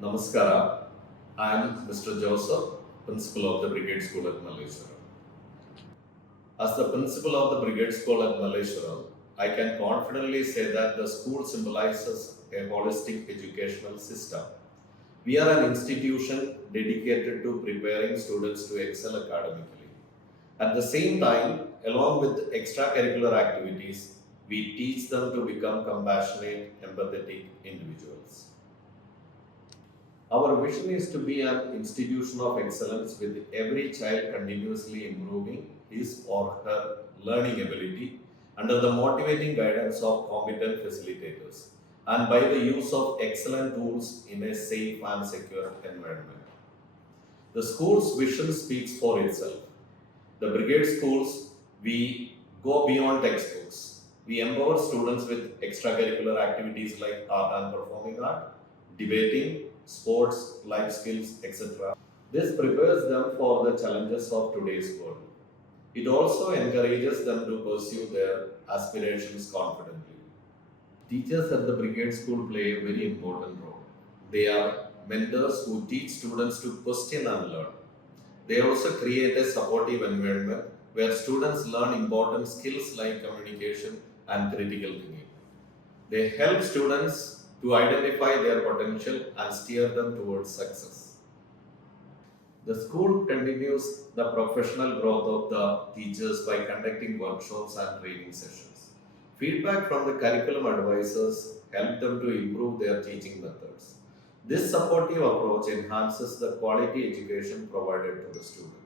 Namaskara. I am Mr. Joseph, Principal of the Brigade School at Malleswaram. As the Principal of the Brigade School at Malleswaram, I can confidently say that the school symbolizes a holistic educational system. We are an institution dedicated to preparing students to excel academically. At the same time, along with extracurricular activities, we teach them to become compassionate, empathetic individuals. Our vision is to be an institution of excellence with every child continuously improving his or her learning ability under the motivating guidance of competent facilitators and by the use of excellent tools in a safe and secure environment. The school's vision speaks for itself. The Brigade Schools, we go beyond textbooks. We empower students with extracurricular activities like art and performing art, debating, sports, life skills, etc. This prepares them for the challenges of today's world. It also encourages them to pursue their aspirations confidently. Teachers at the Brigade School play a very important role. They are mentors who teach students to question and learn. They also create a supportive environment where students learn important skills like communication and critical thinking. They help students to identify their potential and steer them towards success. The school continues the professional growth of the teachers by conducting workshops and training sessions. Feedback from the curriculum advisors help them to improve their teaching methods. This supportive approach enhances the quality education provided to the students.